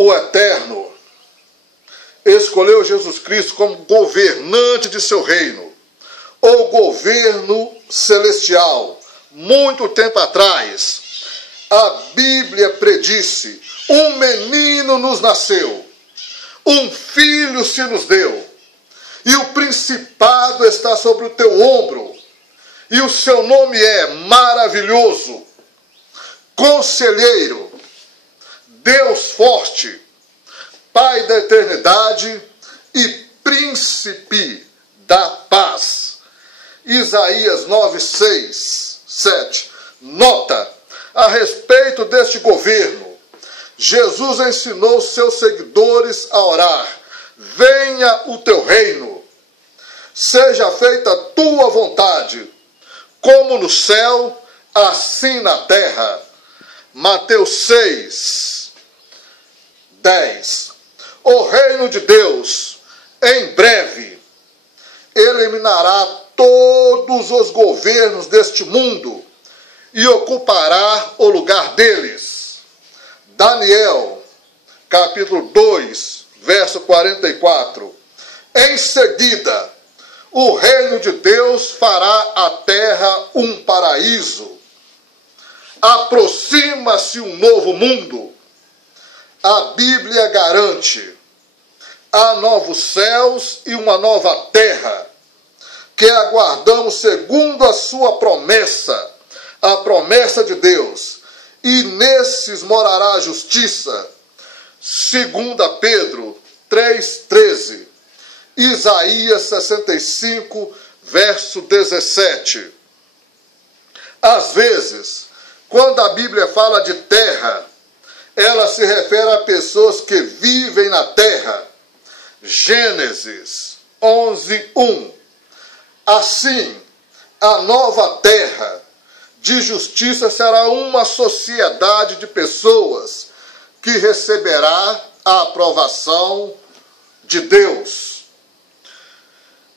o Eterno escolheu Jesus Cristo como governante de seu reino, ou governo celestial. Muito tempo atrás, a Bíblia predisse: um menino nos nasceu, um filho se nos deu, e o principado está sobre o teu ombro, e o seu nome é Maravilhoso, Conselheiro, Deus Forte, Pai da Eternidade e Príncipe da Paz. Isaías 9, 6, 7. Nota: a respeito deste governo, Jesus ensinou seus seguidores a orar: venha o teu reino, seja feita a tua vontade, como no céu, assim na terra. Mateus 6, 10. O reino de Deus, em breve, eliminará todos os governos deste mundo e ocupará o lugar deles. Daniel, capítulo 2, verso 44. Em seguida, o reino de Deus fará a terra um paraíso. Aproxima-se um novo mundo. A Bíblia garante: há novos céus e uma nova terra, que aguardamos segundo a sua promessa, a promessa de Deus, e nesses morará a justiça. 2 Pedro 3,13. Isaías 65, verso 17. Às vezes, quando a Bíblia fala de terra, ela se refere a pessoas que vivem na terra. Gênesis 11, 1. Assim, a nova terra de justiça será uma sociedade de pessoas que receberá a aprovação de Deus.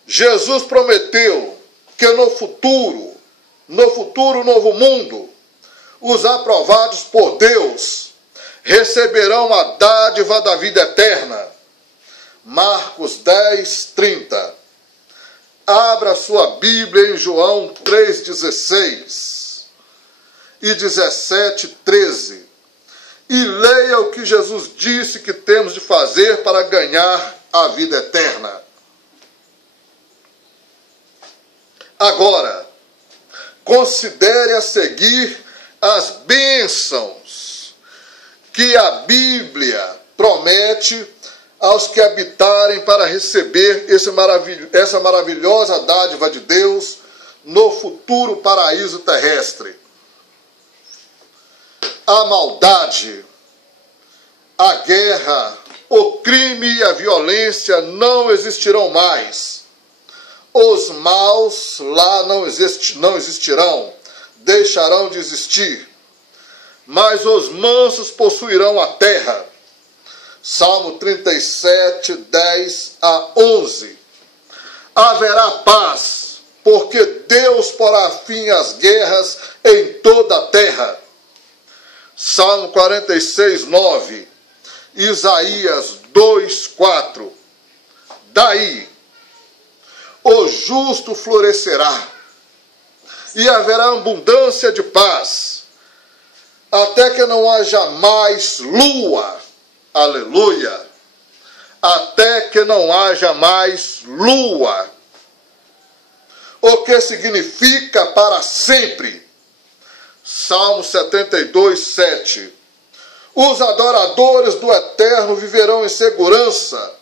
Jesus prometeu que no futuro novo mundo, os aprovados por Deus receberão a dádiva da vida eterna. Marcos 10, 30. Abra sua Bíblia em João 3,16 e 17, 13. E leia o que Jesus disse que temos de fazer para ganhar a vida eterna. Agora, considere a seguir as bênçãos que a Bíblia promete aos que habitarem para receber essa maravilhosa dádiva de Deus no futuro paraíso terrestre. A maldade, a guerra, o crime e a violência não existirão mais. Os maus lá não existirão, deixarão de existir. Mas os mansos possuirão a terra. Salmo 37, 10 a 11. Haverá paz, porque Deus porá fim às guerras em toda a terra. Salmo 46, 9. Isaías 2, 4. Daí, o justo florescerá, e haverá abundância de paz, até que não haja mais lua. Aleluia! Até que não haja mais lua. O que significa para sempre? Salmo 72, 7. Os adoradores do Eterno viverão em segurança,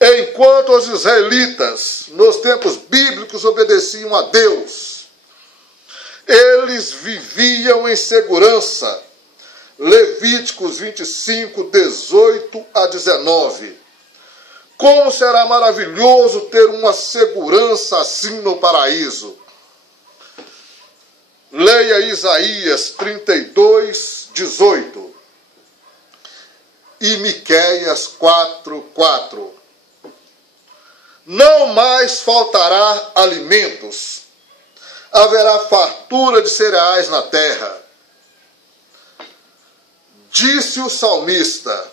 enquanto os israelitas, nos tempos bíblicos, obedeciam a Deus. Eles viviam em segurança. Levíticos 25, 18 a 19. Como será maravilhoso ter uma segurança assim no paraíso. Leia Isaías 32, 18. E Miqueias 4, 4. Não mais faltará alimentos, haverá fartura de cereais na terra. Disse o salmista: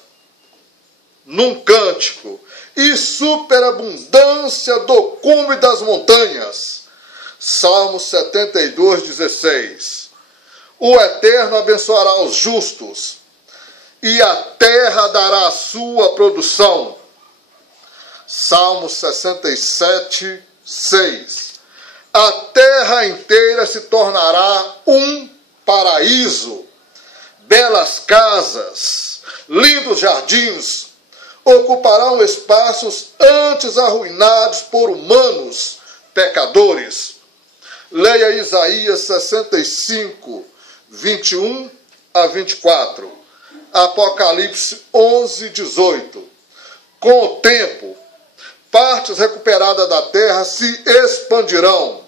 num cântico, e superabundância do cume das montanhas. Salmo 72, 16. O Eterno abençoará os justos, e a terra dará a sua produção. Salmo 67, 6. A terra inteira se tornará um paraíso, belas casas, lindos jardins, ocuparão espaços antes arruinados por humanos pecadores. Leia Isaías 65, 21 a 24. Apocalipse 11, 18. Com o tempo, partes recuperadas da terra se expandirão,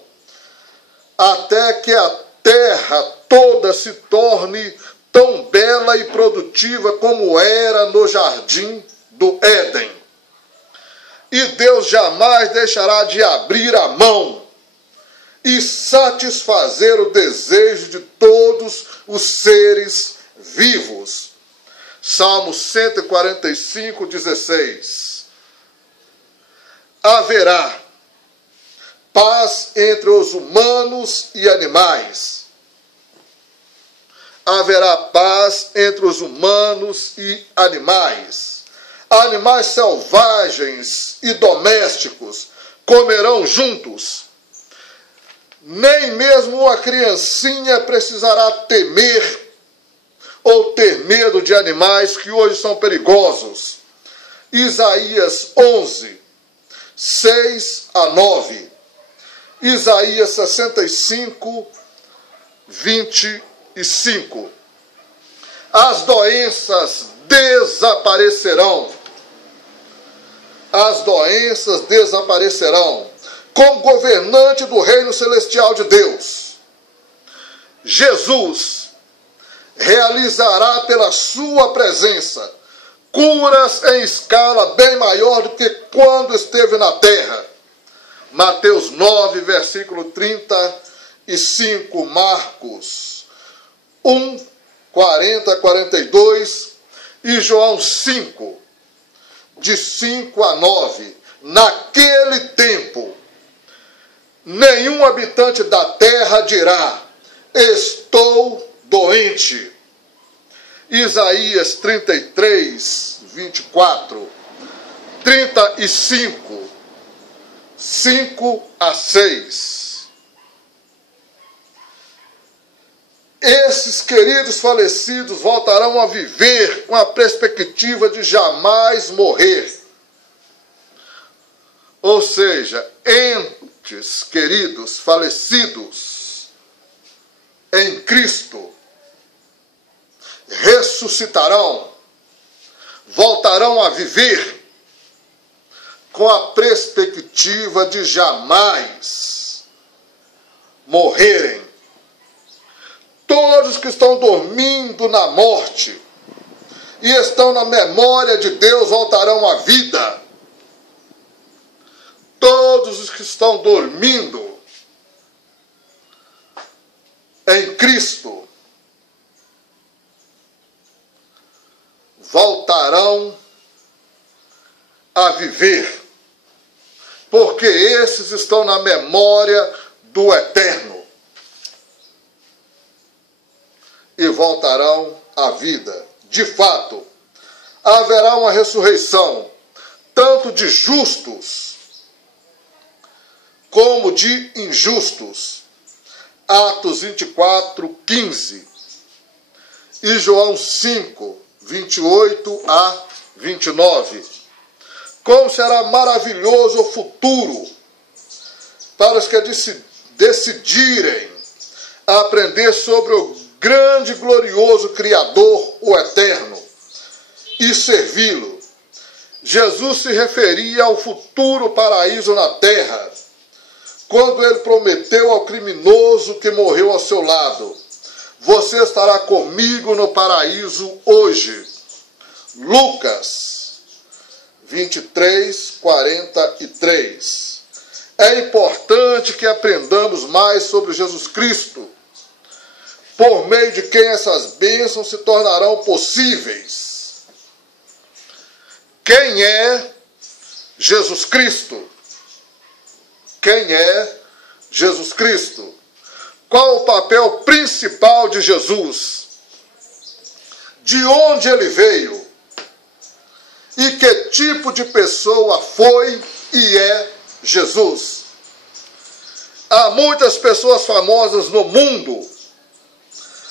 até que a terra toda se torne tão bela e produtiva como era no jardim do Éden. E Deus jamais deixará de abrir a mão e satisfazer o desejo de todos os seres vivos. Salmo 145, 16. Haverá paz entre os humanos e animais. Haverá paz entre os humanos e animais. Animais selvagens e domésticos comerão juntos. Nem mesmo uma criancinha precisará temer ou ter medo de animais que hoje são perigosos. Isaías 11, 6 a 9. Isaías 65, 25. As doenças desaparecerão. As doenças desaparecerão. Como governante do reino celestial de Deus, Jesus realizará pela sua presença curas em escala bem maior do que quando esteve na terra. Mateus 9, versículo 35, Marcos 1, 40 a 42 e João 5, de 5 a 9. Naquele tempo, nenhum habitante da terra dirá: estou doente. Isaías 33, 24, 35, 5 a 6. Esses queridos falecidos voltarão a viver com a perspectiva de jamais morrer. Ou seja, entes queridos falecidos em Cristo ressuscitarão, voltarão a viver com a perspectiva de jamais morrerem. Todos que estão dormindo na morte e estão na memória de Deus voltarão à vida. Todos os que estão dormindo em Cristo voltarão a viver, porque esses estão na memória do Eterno e voltarão à vida. De fato, haverá uma ressurreição tanto de justos como de injustos. Atos 24, 15 e João 5, 28 a 29. Como será maravilhoso o futuro para os que decidirem aprender sobre o grande e glorioso Criador, o Eterno, e servi-lo. Jesus se referia ao futuro paraíso na terra, quando ele prometeu ao criminoso que morreu ao seu lado: você estará comigo no paraíso hoje. Lucas 23, 43. É importante que aprendamos mais sobre Jesus Cristo, por meio de quem essas bênçãos se tornarão possíveis. Quem é Jesus Cristo? Quem é Jesus Cristo? Qual o papel principal de Jesus? De onde ele veio? E que tipo de pessoa foi e é Jesus? Há muitas pessoas famosas no mundo.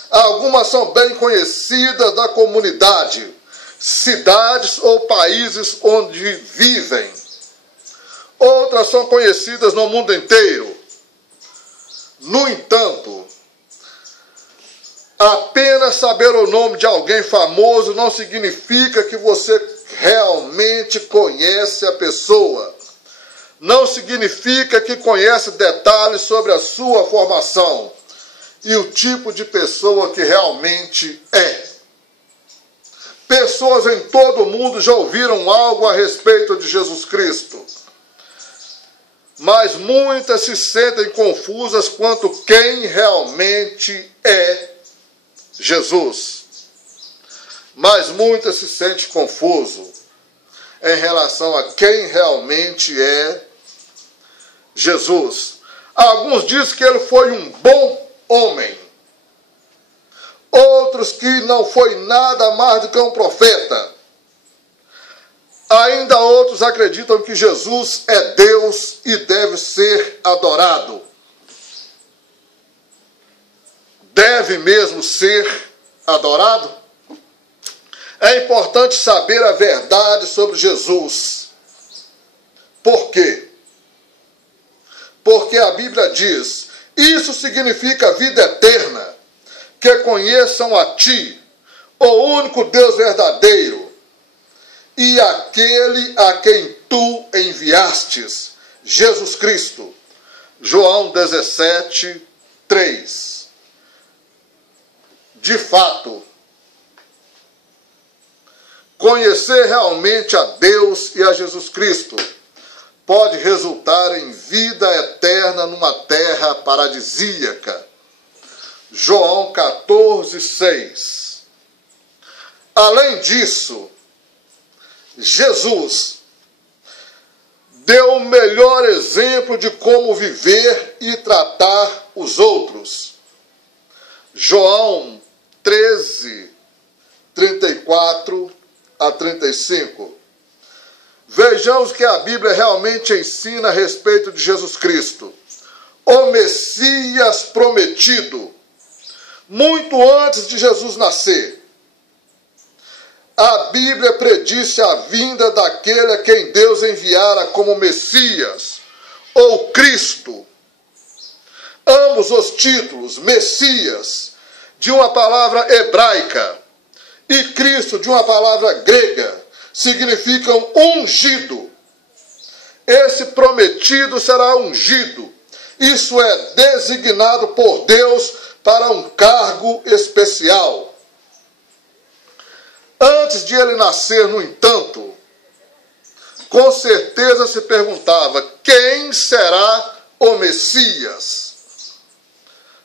Algumas são bem conhecidas da comunidade, cidades ou países onde vivem. Outras são conhecidas no mundo inteiro. No entanto, apenas saber o nome de alguém famoso não significa que você realmente conhece a pessoa. Não significa que conhece detalhes sobre a sua formação e o tipo de pessoa que realmente é. Pessoas em todo o mundo já ouviram algo a respeito de Jesus Cristo, mas muitas se sentem confusas quanto quem realmente é Jesus. Mas muitas se sentem confuso em relação a quem realmente é Jesus. Alguns dizem que ele foi um bom homem. Outros que não foi nada mais do que um profeta. Ainda outros acreditam que Jesus é Deus e deve ser adorado. Deve mesmo ser adorado? É importante saber a verdade sobre Jesus. Por quê? Porque a Bíblia diz: isso significa vida eterna, que conheçam a Ti, o único Deus verdadeiro, e aquele a quem Tu enviastes, Jesus Cristo. João 17, 3. De fato, conhecer realmente a Deus e a Jesus Cristo pode resultar em vida eterna numa terra paradisíaca. João 14, 6. Além disso, Jesus deu o melhor exemplo de como viver e tratar os outros. João 13, 34 a 35. Vejamos o que a Bíblia realmente ensina a respeito de Jesus Cristo, o Messias prometido, muito antes de Jesus nascer. A Bíblia predisse a vinda daquele a quem Deus enviara como Messias, ou Cristo. Ambos os títulos, Messias, de uma palavra hebraica, e Cristo, de uma palavra grega, significam ungido. Esse prometido será ungido. Isso é designado por Deus para um cargo especial. Antes de ele nascer, no entanto, com certeza se perguntava: quem será o Messias?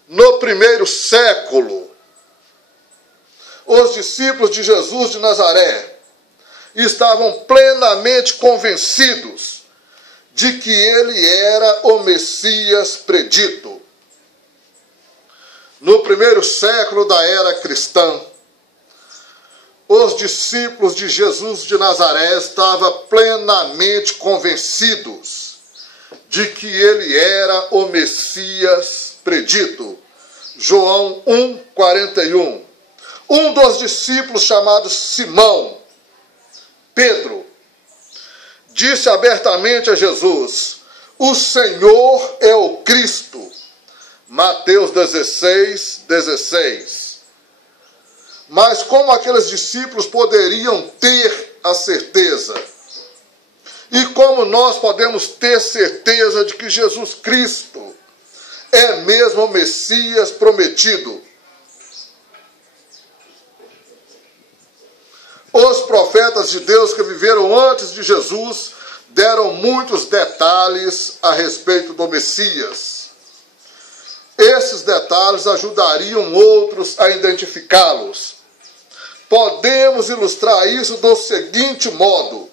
No primeiro século, os discípulos de Jesus de Nazaré estavam plenamente convencidos de que ele era o Messias predito. No primeiro século da era cristã, os discípulos de Jesus de Nazaré estavam plenamente convencidos de que ele era o Messias predito. João 1, 41. Um dos discípulos, chamado Simão, Pedro, disse abertamente a Jesus: o Senhor é o Cristo. Mateus 16, 16. Mas como aqueles discípulos poderiam ter a certeza? E como nós podemos ter certeza de que Jesus Cristo é mesmo o Messias prometido? Os profetas de Deus que viveram antes de Jesus deram muitos detalhes a respeito do Messias. Esses detalhes ajudariam outros a identificá-los. Podemos ilustrar isso do seguinte modo: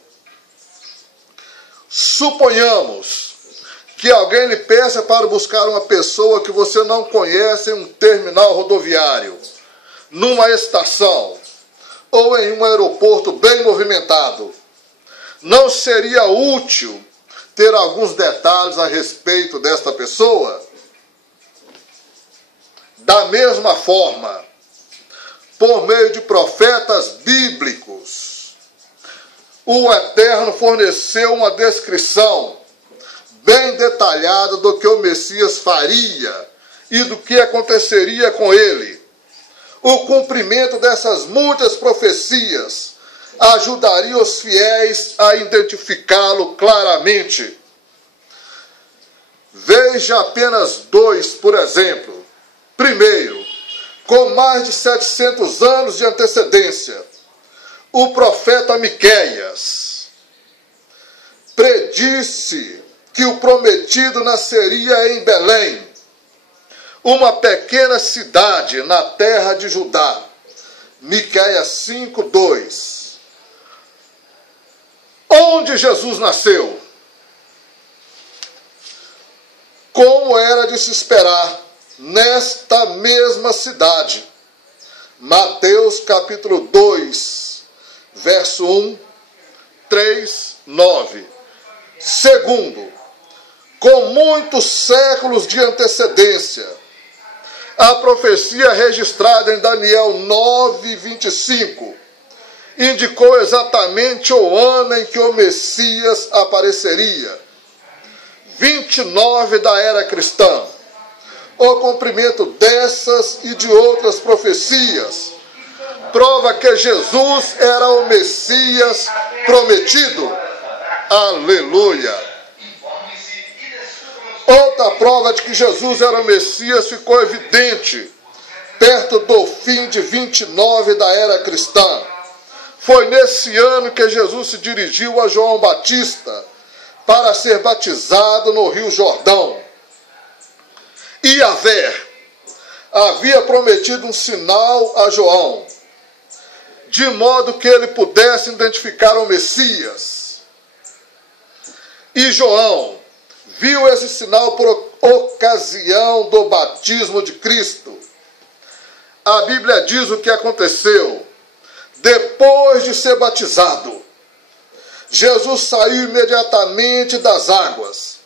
Suponhamos que alguém lhe peça para buscar uma pessoa que você não conhece em um terminal rodoviário, numa estação ou em um aeroporto bem movimentado. Não seria útil ter alguns detalhes a respeito desta pessoa? Da mesma forma, por meio de profetas bíblicos, o Eterno forneceu uma descrição bem detalhada do que o Messias faria e do que aconteceria com ele. O cumprimento dessas muitas profecias ajudaria os fiéis a identificá-lo claramente. Veja apenas dois, por exemplo. Primeiro, com mais de 700 anos de antecedência, o profeta Miqueias predisse que o prometido nasceria em Belém, uma pequena cidade na terra de Judá. Miqueias 5:2. Onde Jesus nasceu? Como era de se esperar, nesta mesma cidade. Mateus capítulo 2, verso 1, 3, 9. Segundo, com muitos séculos de antecedência, a profecia registrada em Daniel 9:25 indicou exatamente o ano em que o Messias apareceria. 29 da era cristã. O cumprimento dessas e de outras profecias prova que Jesus era o Messias prometido. Aleluia! Outra prova de que Jesus era o Messias ficou evidente perto do fim de 29 da era cristã. Foi nesse ano que Jesus se dirigiu a João Batista para ser batizado no Rio Jordão. Yahvé havia prometido um sinal a João, de modo que ele pudesse identificar o Messias. E João viu esse sinal por ocasião do batismo de Cristo. A Bíblia diz o que aconteceu. Depois de ser batizado, Jesus saiu imediatamente das águas.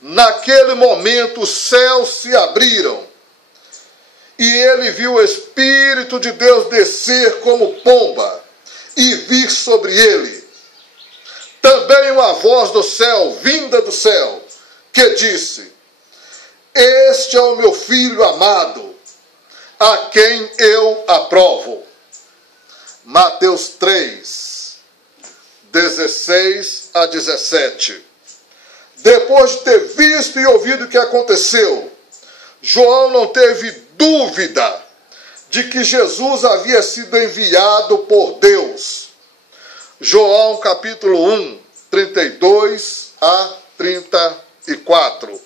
Naquele momento os céus se abriram e ele viu o Espírito de Deus descer como pomba e vir sobre ele. Também uma voz do céu, vinda do céu, que disse: Este é o meu Filho amado, a quem eu aprovo. Mateus 3, 16 a 17. Depois de ter visto e ouvido o que aconteceu, João não teve dúvida de que Jesus havia sido enviado por Deus. João capítulo 1, 32 a 34.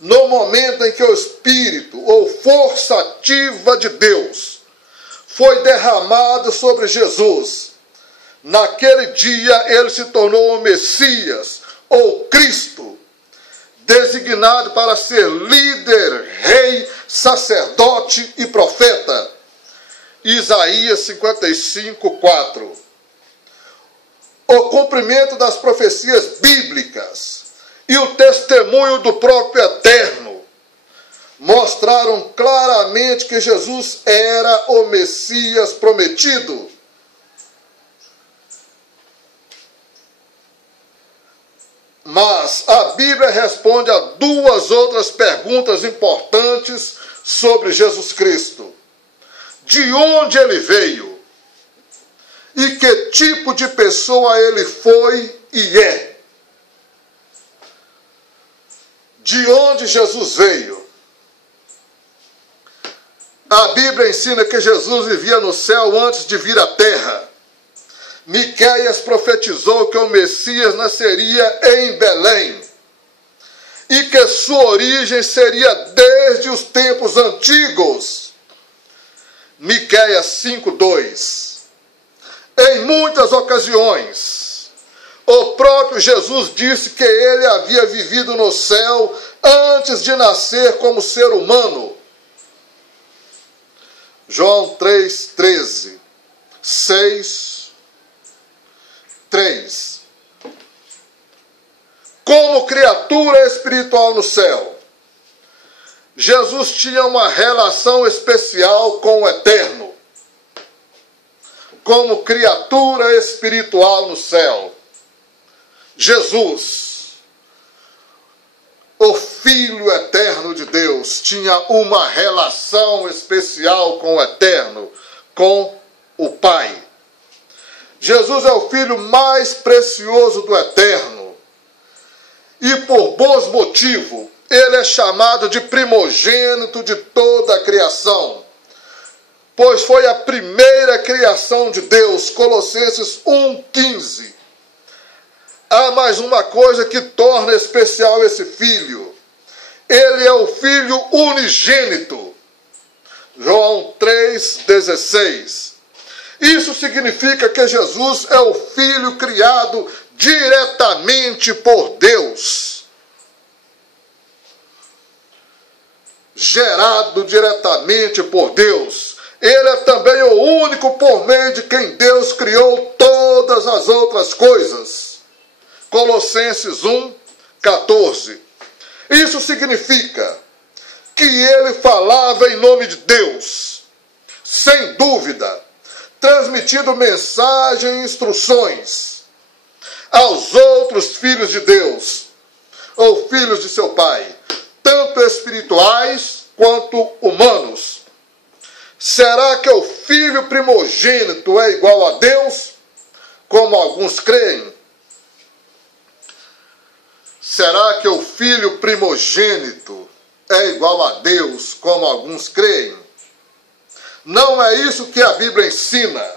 No momento em que o Espírito, ou força ativa de Deus, foi derramado sobre Jesus, naquele dia ele se tornou o Messias, ou Cristo, designado para ser líder, rei, sacerdote e profeta. Isaías 55, 4. O cumprimento das profecias bíblicas e o testemunho do próprio Eterno mostraram claramente que Jesus era o Messias prometido. Mas a Bíblia responde a duas outras perguntas importantes sobre Jesus Cristo. De onde ele veio? E que tipo de pessoa ele foi e é? De onde Jesus veio? A Bíblia ensina que Jesus vivia no céu antes de vir à terra. Miqueias profetizou que o Messias nasceria em Belém e que sua origem seria desde os tempos antigos. Miqueias 5:2. Em muitas ocasiões, O próprio Jesus disse que ele havia vivido no céu antes de nascer como ser humano. João 3,13, 6, 3. Como criatura espiritual no céu, Jesus tinha uma relação especial com o Eterno. Como criatura espiritual no céu, Jesus, o Filho eterno de Deus, tinha uma relação especial com o Eterno, com o Pai. Jesus é o Filho mais precioso do Eterno. E por bons motivos, ele é chamado de primogênito de toda a criação, pois foi a primeira criação de Deus. Colossenses 1,15. Há mais uma coisa que torna especial esse filho. Ele é o filho unigênito. João 3,16. Isso significa que Jesus é o filho criado diretamente por Deus. Gerado diretamente por Deus. Ele é também o único por meio de quem Deus criou todas as outras coisas. Colossenses 1,14. Isso significa que ele falava em nome de Deus, sem dúvida, transmitindo mensagem e instruções aos outros filhos de Deus, ou filhos de seu Pai, tanto espirituais quanto humanos. Será que o filho primogênito é igual a Deus, como alguns creem? Será que o filho primogênito é igual a Deus, como alguns creem? Não é isso que a Bíblia ensina.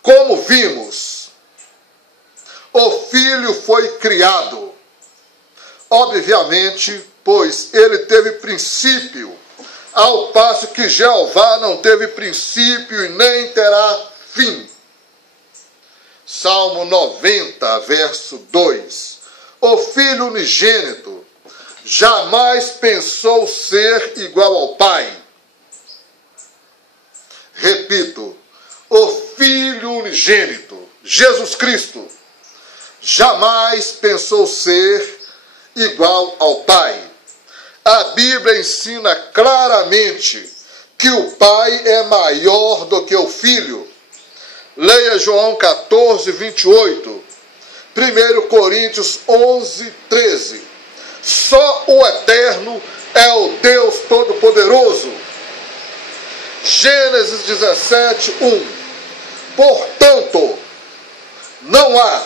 Como vimos, o filho foi criado, obviamente, pois ele teve princípio, ao passo que Jeová não teve princípio e nem terá fim. Salmo 90, verso 2. O filho unigênito jamais pensou ser igual ao Pai. Repito, o filho unigênito, Jesus Cristo, jamais pensou ser igual ao Pai. A Bíblia ensina claramente que o Pai é maior do que o Filho. Leia João 14, 28. 1 Coríntios 11, 13. Só o Eterno é o Deus Todo-Poderoso. Gênesis 17, 1. Portanto, não há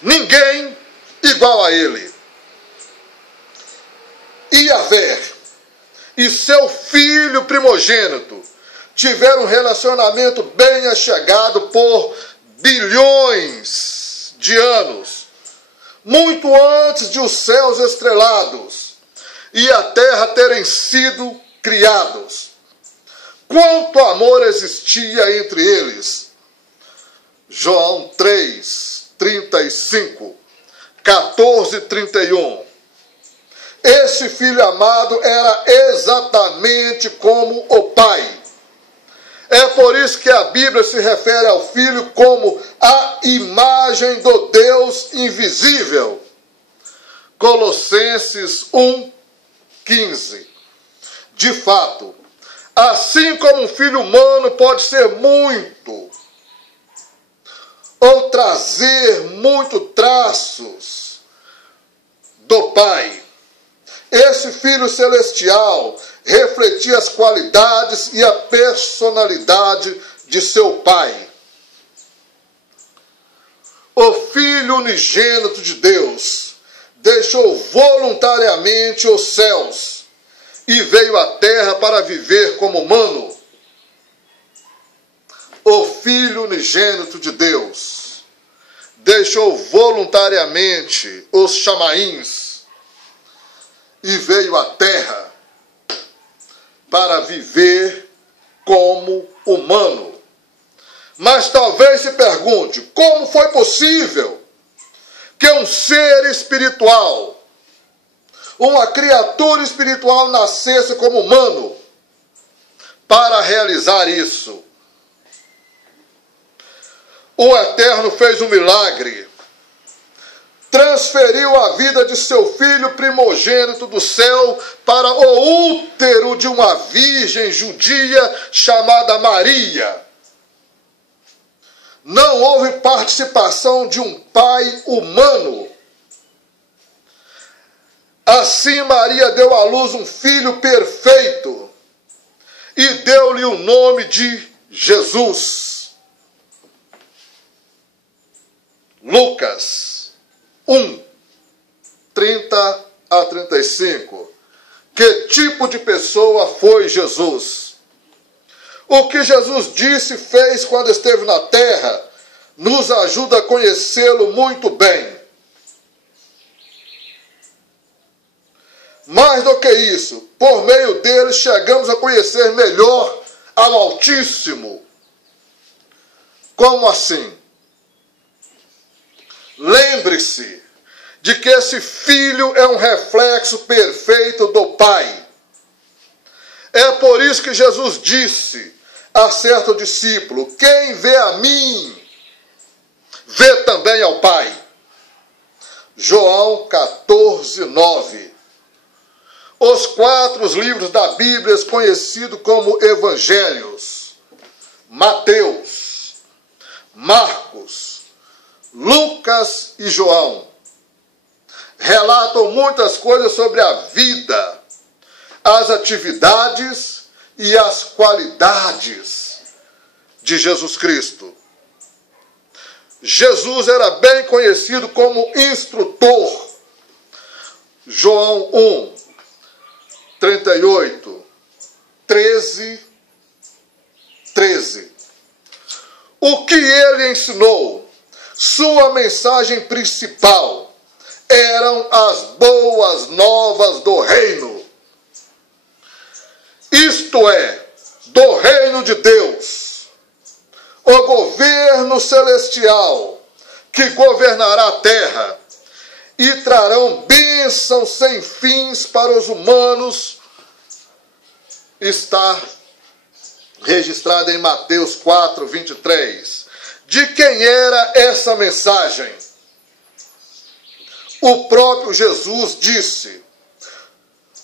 ninguém igual a ele. Yahvé e seu filho primogênito tiveram um relacionamento bem achegado por bilhões de anos, muito antes de os céus estrelados e a terra terem sido criados. Quanto amor existia entre eles? João 3, 35, 14, 31. Esse filho amado era exatamente como o Pai. É por isso que a Bíblia se refere ao Filho como a imagem do Deus invisível. Colossenses 1, 15. De fato, assim como um filho humano pode ser muito, ou trazer muito traços do Pai, esse Filho Celestial refletia as qualidades e a personalidade de seu Pai. O Filho unigênito de Deus deixou voluntariamente os céus e veio à terra para viver como humano. O Filho unigênito de Deus deixou voluntariamente os chamaíns e veio à terra para viver como humano. Mas talvez se pergunte, como foi possível que um ser espiritual, uma criatura espiritual nascesse como humano para realizar isso? O Eterno fez um milagre. Transferiu a vida de seu filho primogênito do céu para o útero de uma virgem judia chamada Maria. Não houve participação de um pai humano. Assim Maria deu à luz um filho perfeito e deu-lhe o nome de Jesus. Lucas 1, 30 a 35. Que tipo de pessoa foi Jesus? O que Jesus disse e fez quando esteve na terra nos ajuda a conhecê-lo muito bem. Mais do que isso, por meio dele chegamos a conhecer melhor ao Altíssimo. Como assim? Lembre-se de que esse filho é um reflexo perfeito do Pai. É por isso que Jesus disse a certo discípulo: quem vê a mim, vê também ao Pai. João 14, 9. Os 4 livros da Bíblia conhecidos como Evangelhos: Mateus, Marcos, Lucas e João, relatam muitas coisas sobre a vida, as atividades e as qualidades de Jesus Cristo. Jesus era bem conhecido como instrutor. João 1, 38, 13. O que ele ensinou? Sua mensagem principal eram as boas novas do reino. Isto é, do reino de Deus, o governo celestial que governará a terra e trarão bênçãos sem fins para os humanos. Está registrado em Mateus 4, 23. De quem era essa mensagem? O próprio Jesus disse: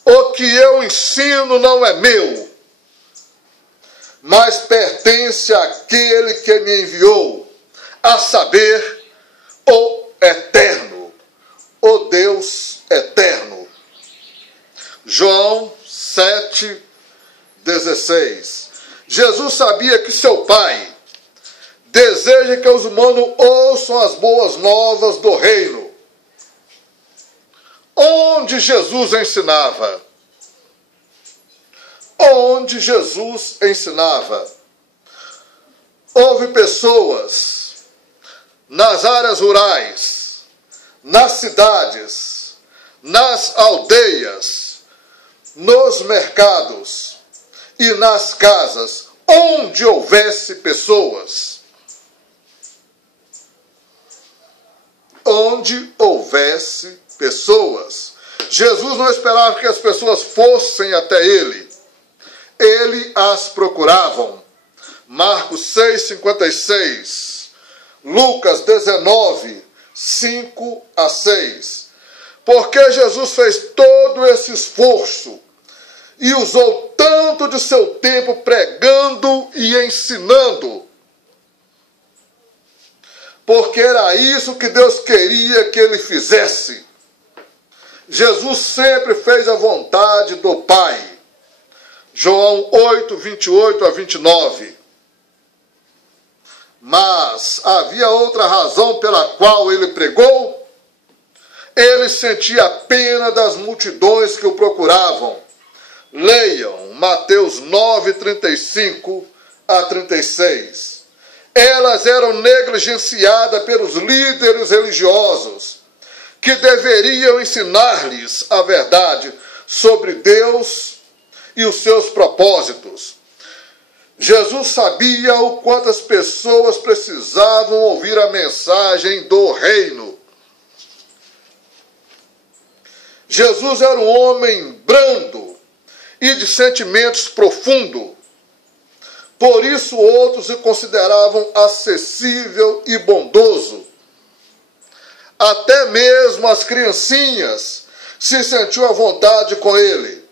o que eu ensino não é meu, mas pertence àquele que me enviou, a saber, o Eterno, o Deus Eterno. João 7, 16. Jesus sabia que seu Pai deseja que os humanos ouçam as boas novas do reino. Onde Jesus ensinava? Onde Jesus ensinava? Houve pessoas nas áreas rurais, nas cidades, nas aldeias, nos mercados e nas casas, onde houvesse pessoas. Onde houvesse pessoas. Jesus não esperava que as pessoas fossem até ele. Ele as procuravam. Marcos 6, 56. Lucas 19, 5 a 6. Porque Jesus fez todo esse esforço e usou tanto de seu tempo pregando e ensinando. Porque era isso que Deus queria que ele fizesse. Jesus sempre fez a vontade do Pai. João 8, 28 a 29. Mas havia outra razão pela qual ele pregou? Ele sentia pena das multidões que o procuravam. Leiam Mateus 9, 35 a 36. Elas eram negligenciadas pelos líderes religiosos, que deveriam ensinar-lhes a verdade sobre Deus e os seus propósitos. Jesus sabia o quanto as pessoas precisavam ouvir a mensagem do reino. Jesus era um homem brando e de sentimentos profundos. Por isso outros o consideravam acessível e bondoso. Até mesmo as criancinhas se sentiam à vontade com ele.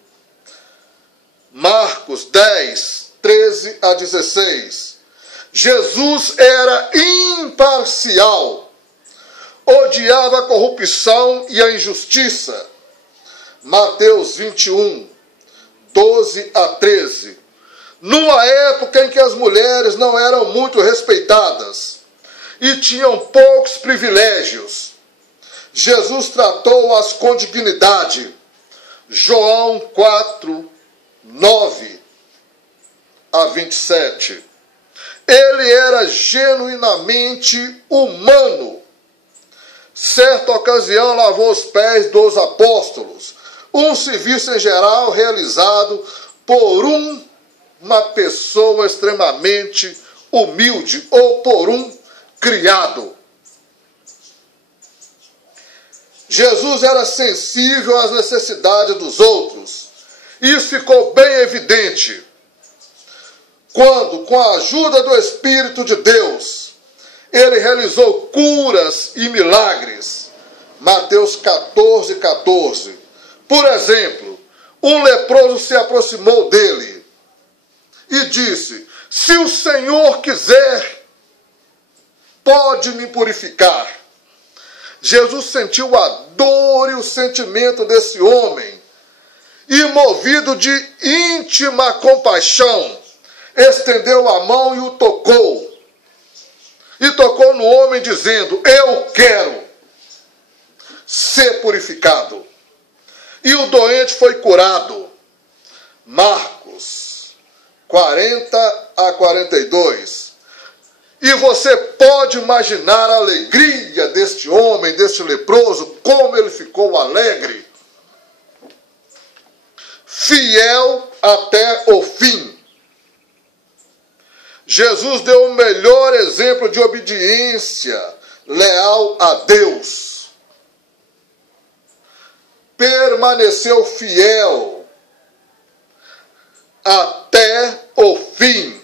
Marcos 10, 13 a 16. Jesus era imparcial, odiava a corrupção e a injustiça. Mateus 21, 12 a 13. Numa época em que as mulheres não eram muito respeitadas e tinham poucos privilégios, Jesus tratou-as com dignidade. João 4, 9 a 27. Ele era genuinamente humano. Certa ocasião lavou os pés dos apóstolos, um serviço em geral realizado por uma pessoa extremamente humilde ou por um criado. Jesus era sensível às necessidades dos outros. Isso ficou bem evidente quando, com a ajuda do Espírito de Deus, ele realizou curas e milagres. Mateus 14, 14. Por exemplo, um leproso se aproximou dele e disse: se o Senhor quiser, pode me purificar. Jesus sentiu a dor e o sentimento desse homem e, movido de íntima compaixão, estendeu a mão e o tocou. E tocou no homem dizendo: eu quero ser purificado. E o doente foi curado. Marcos 40 a 42. E você pode imaginar a alegria deste homem, deste leproso, como ele ficou alegre. Fiel até o fim. Jesus deu o melhor exemplo de obediência, leal a Deus. Permaneceu fiel até o fim.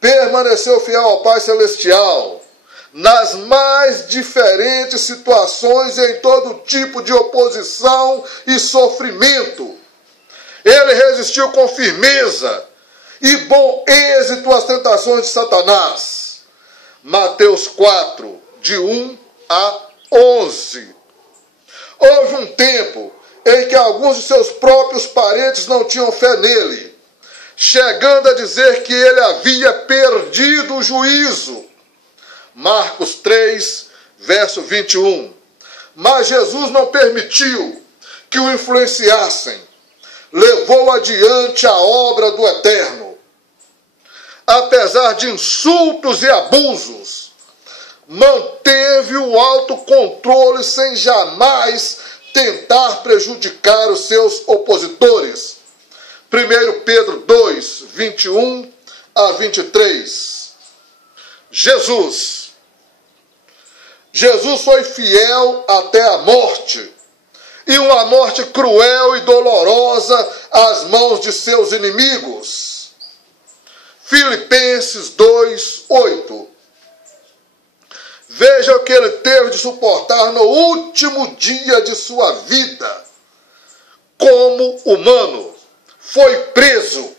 Permaneceu fiel ao Pai Celestial nas mais diferentes situações e em todo tipo de oposição e sofrimento. Ele resistiu com firmeza e bom êxito às tentações de Satanás. Mateus 4, de 1 a 11. Houve um tempo em que alguns de seus próprios parentes não tinham fé nele, chegando a dizer que ele havia perdido o juízo. Marcos 3, verso 21. Mas Jesus não permitiu que o influenciassem. Levou adiante a obra do Eterno. Apesar de insultos e abusos, manteve o autocontrole sem jamais tentar prejudicar os seus opositores. 1 Pedro 2, 21 a 23. Jesus foi fiel até a morte, e uma morte cruel e dolorosa às mãos de seus inimigos. Filipenses 2, 8. Veja o que ele teve de suportar no último dia de sua vida. Como humano, foi preso,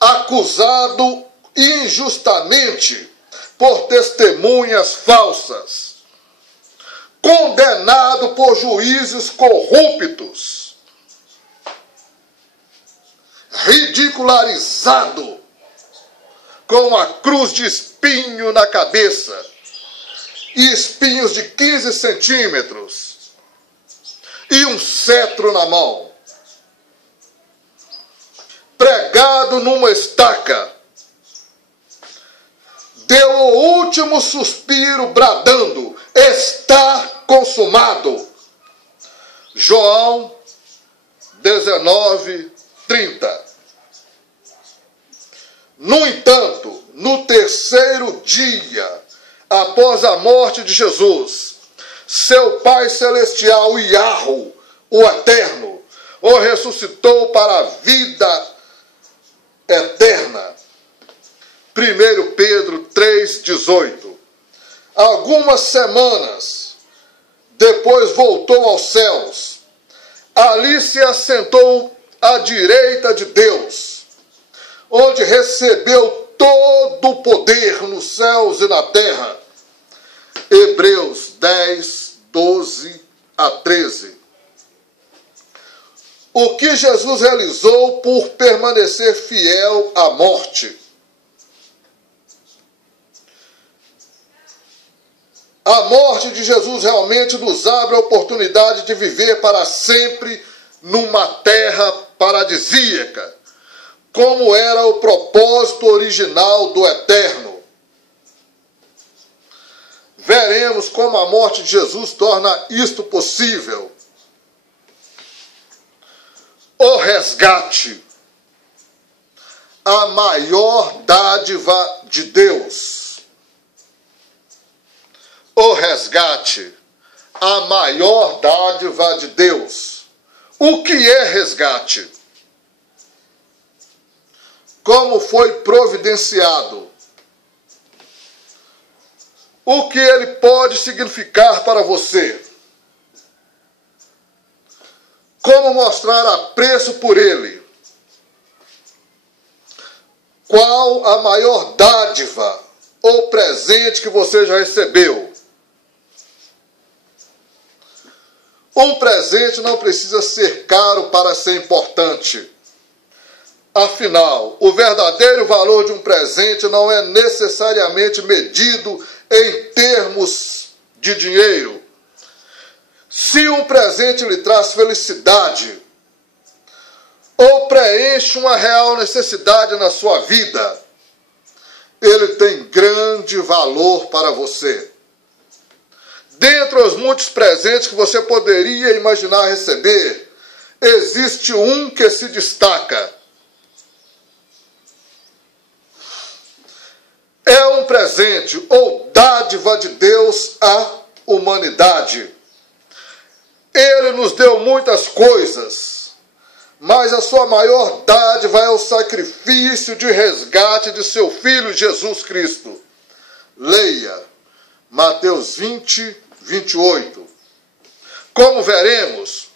acusado injustamente por testemunhas falsas, condenado por juízes corruptos, ridicularizado com a cruz de espinho na cabeça e espinhos de 15 centímetros e um cetro na mão, pregado numa estaca, deu o último suspiro bradando: está consumado. João 19, 30. No entanto, no terceiro dia, após a morte de Jesus, seu Pai Celestial, Yahweh, o Eterno, o ressuscitou para a vida eterna. 1 Pedro 3,18. Algumas semanas depois voltou aos céus. Ali se assentou à direita de Deus, onde recebeu todo o poder nos céus e na terra. Hebreus 10, 12 a 13. O que Jesus realizou por permanecer fiel à morte? A morte de Jesus realmente nos abre a oportunidade de viver para sempre numa terra paradisíaca, como era o propósito original do Eterno. Veremos como a morte de Jesus torna isto possível. O resgate, a maior dádiva de Deus. O resgate, a maior dádiva de Deus. O que é resgate? Como foi providenciado? O que ele pode significar para você? Como mostrar apreço por ele? Qual a maior dádiva ou presente que você já recebeu? Um presente não precisa ser caro para ser importante. Afinal, o verdadeiro valor de um presente não é necessariamente medido em termos de dinheiro. Se um presente lhe traz felicidade ou preenche uma real necessidade na sua vida, ele tem grande valor para você. Dentre os muitos presentes que você poderia imaginar receber, existe um que se destaca. É um presente ou dádiva de Deus à humanidade. Ele nos deu muitas coisas, mas a sua maior dádiva é o sacrifício de resgate de seu Filho Jesus Cristo. Leia Mateus 20, 28. Como veremos,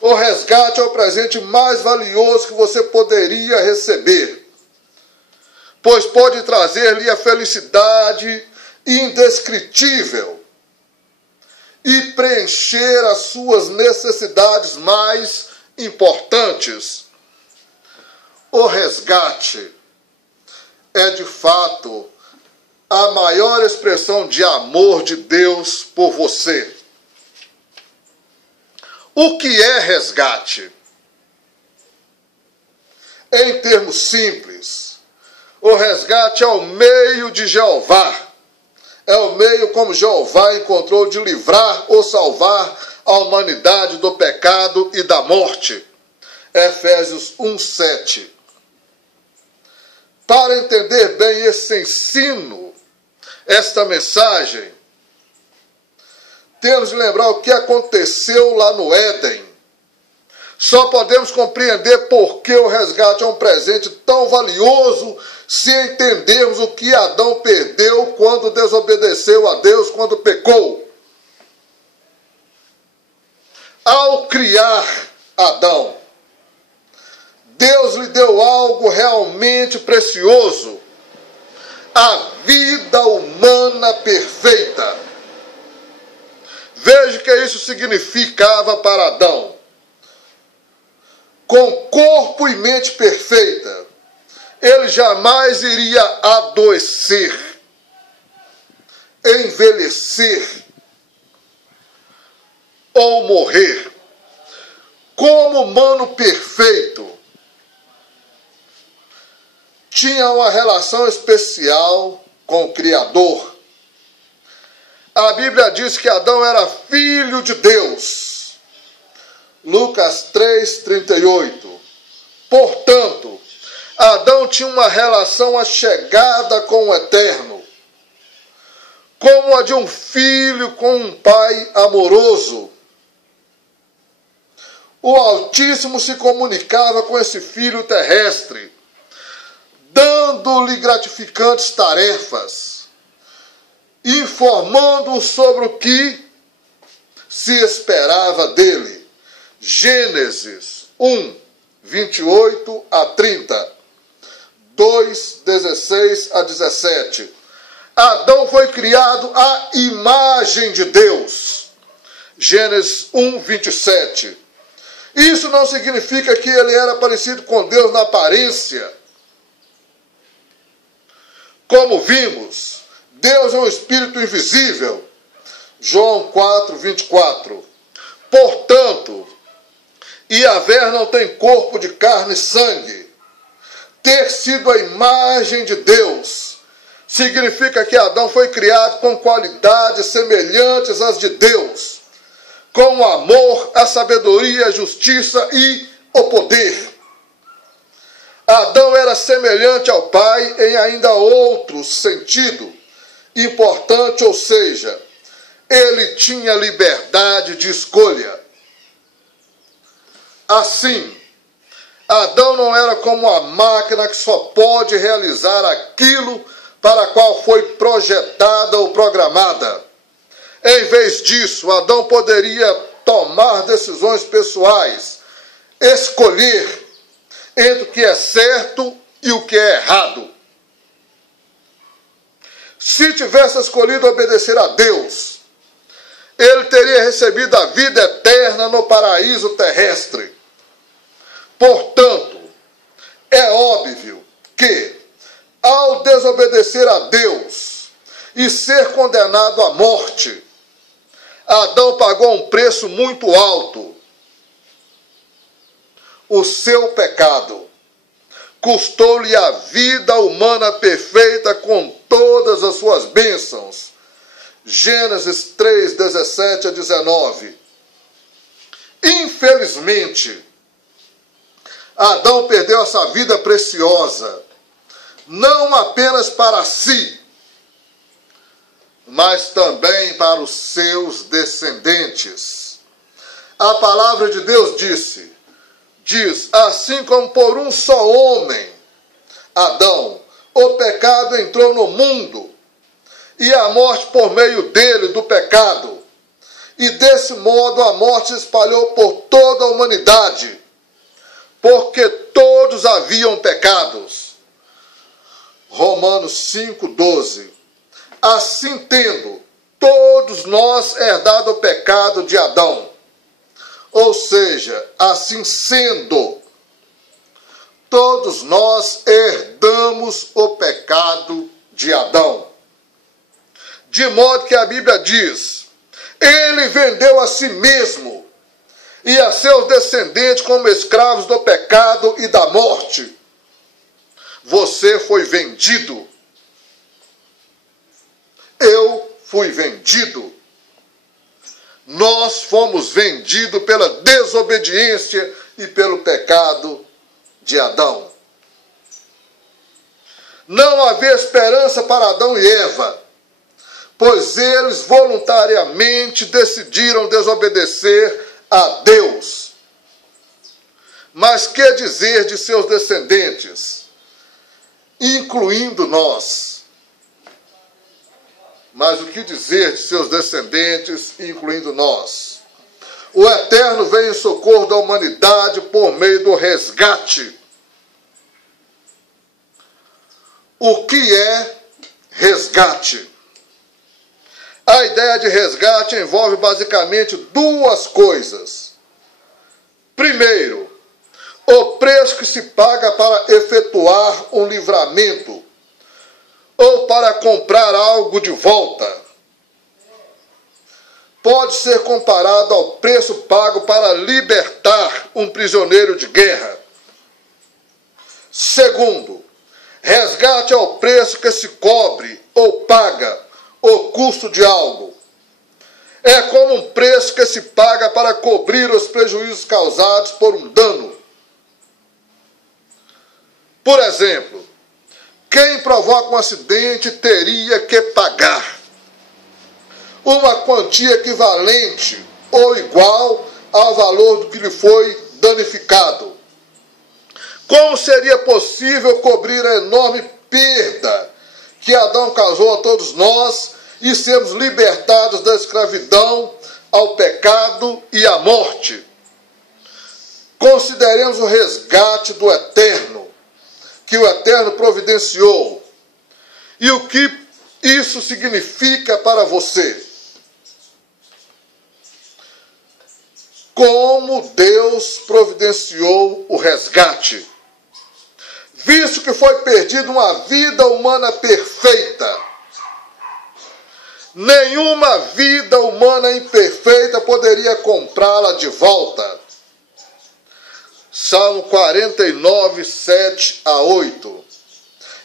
o resgate é o presente mais valioso que você poderia receber, pois pode trazer-lhe a felicidade indescritível e preencher as suas necessidades mais importantes. O resgate é, de fato, a maior expressão de amor de Deus por você. O que é resgate? Em termos simples, o resgate é o meio de Jeová. É o meio como Jeová encontrou de livrar ou salvar a humanidade do pecado e da morte. Efésios 1:7. Para entender bem esse ensino, esta mensagem, temos de lembrar o que aconteceu lá no Éden. Só podemos compreender por que o resgate é um presente tão valioso se entendermos o que Adão perdeu quando desobedeceu a Deus, quando pecou. Ao criar Adão, Deus lhe deu algo realmente precioso: a vida humana perfeita. Veja o que isso significava para Adão. Com corpo e mente perfeita, ele jamais iria adoecer, envelhecer ou morrer. Como humano perfeito, tinha uma relação especial com o Criador. A Bíblia diz que Adão era filho de Deus. Lucas 3:38. Portanto, Adão tinha uma relação achegada com o Eterno, como a de um filho com um pai amoroso. O Altíssimo se comunicava com esse filho terrestre, dando-lhe gratificantes tarefas, informando-o sobre o que se esperava dele. Gênesis 1, 28 a 30, 2, 16 a 17. Adão foi criado à imagem de Deus. Gênesis 1, 27. Isso não significa que ele era parecido com Deus na aparência. Como vimos, Deus é um espírito invisível. João 4, 24. Portanto, Yahvé não tem corpo de carne e sangue. Ter sido a imagem de Deus significa que Adão foi criado com qualidades semelhantes às de Deus, com o amor, a sabedoria, a justiça e o poder. Adão era semelhante ao Pai em ainda outro sentido importante, ou seja, ele tinha liberdade de escolha. Assim, Adão não era como uma máquina que só pode realizar aquilo para a qual foi projetada ou programada. Em vez disso, Adão poderia tomar decisões pessoais, escolher entre o que é certo e o que é errado. Se tivesse escolhido obedecer a Deus, ele teria recebido a vida eterna no paraíso terrestre. Portanto, é óbvio que, ao desobedecer a Deus e ser condenado à morte, Adão pagou um preço muito alto. O seu pecado custou-lhe a vida humana perfeita com todas as suas bênçãos. Gênesis 3, 17 a 19. Infelizmente, Adão perdeu essa vida preciosa, não apenas para si, mas também para os seus descendentes. A palavra de Deus diz, assim como por um só homem, Adão, o pecado entrou no mundo, e a morte por meio dele, do pecado, e desse modo a morte se espalhou por toda a humanidade, porque todos haviam pecados. Romanos 5, 12. Assim tendo, todos nós herdado o pecado de Adão. Ou seja, assim sendo, todos nós herdamos o pecado de Adão. De modo que a Bíblia diz, ele vendeu a si mesmo e a seus descendentes como escravos do pecado e da morte. Você foi vendido. Eu fui vendido. Nós fomos vendidos pela desobediência e pelo pecado de Adão. Não havia esperança para Adão e Eva, pois eles voluntariamente decidiram desobedecer a Deus. Mas que dizer de seus descendentes, incluindo nós? Mas o que dizer de seus descendentes, incluindo nós? O Eterno veio em socorro da humanidade por meio do resgate. O que é resgate? A ideia de resgate envolve basicamente duas coisas. Primeiro, o preço que se paga para efetuar um livramento ou para comprar algo de volta. Pode ser comparado ao preço pago para libertar um prisioneiro de guerra. Segundo, resgate é o preço que se cobre ou paga o custo de algo. É como um preço que se paga para cobrir os prejuízos causados por um dano. Por exemplo, quem provoca um acidente teria que pagar uma quantia equivalente ou igual ao valor do que lhe foi danificado. Como seria possível cobrir a enorme perda que Adão causou a todos nós e sermos libertados da escravidão ao pecado e à morte? Consideremos o resgate do Eterno, que o Eterno providenciou. E o que isso significa para você? Como Deus providenciou o resgate. Visto que foi perdida uma vida humana perfeita, nenhuma vida humana imperfeita poderia comprá-la de volta. Salmo 49, 7 a 8.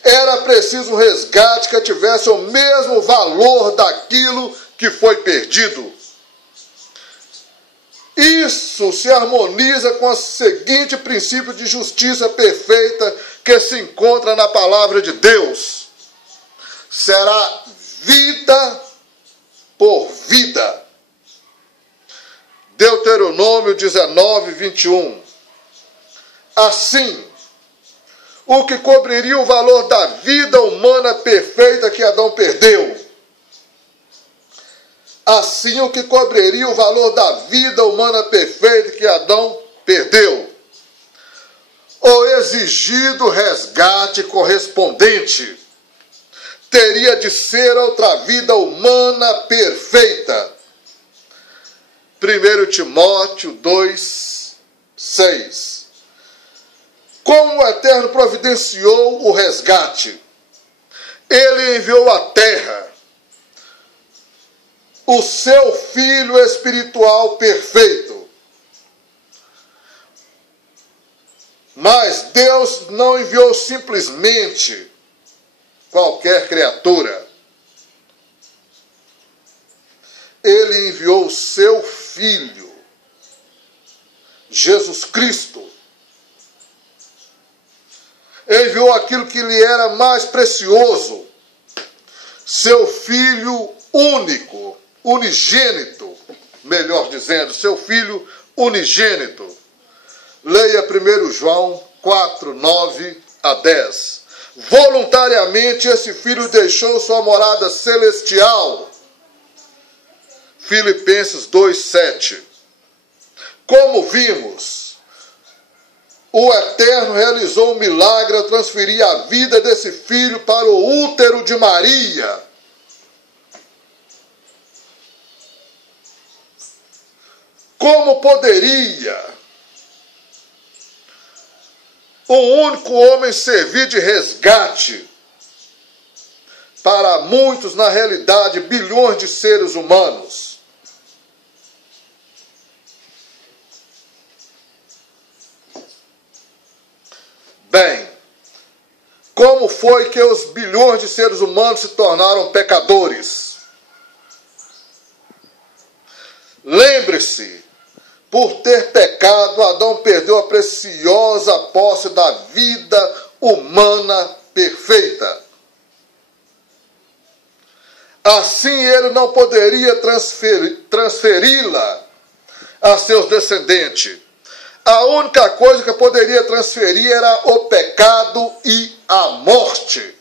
Era preciso um resgate que tivesse o mesmo valor daquilo que foi perdido. Isso se harmoniza com o seguinte princípio de justiça perfeita que se encontra na palavra de Deus. Será vida por vida. Deuteronômio 19, 21. Assim, o que cobriria o valor da vida humana perfeita que Adão perdeu. Assim, o que cobriria o valor da vida humana perfeita que Adão perdeu. O exigido resgate correspondente teria de ser outra vida humana perfeita. 1 Timóteo 2, 6. Como o Eterno providenciou o resgate? Ele enviou à terra o seu Filho espiritual perfeito. Mas Deus não enviou simplesmente qualquer criatura. Ele enviou o seu Filho, Jesus Cristo. Enviou aquilo que lhe era mais precioso, seu Filho único, unigênito, melhor dizendo, seu Filho unigênito. Leia 1 João 4, 9 a 10. Voluntariamente esse Filho deixou sua morada celestial. Filipenses 2, 7. Como vimos, o Eterno realizou um milagre ao transferir a vida desse filho para o útero de Maria. Como poderia um único homem servir de resgate para muitos, na realidade, bilhões de seres humanos? Bem, como foi que os bilhões de seres humanos se tornaram pecadores? Lembre-se, por ter pecado, Adão perdeu a preciosa posse da vida humana perfeita. Assim, ele não poderia transferi-la a seus descendentes. A única coisa que poderia transferir era o pecado e a morte.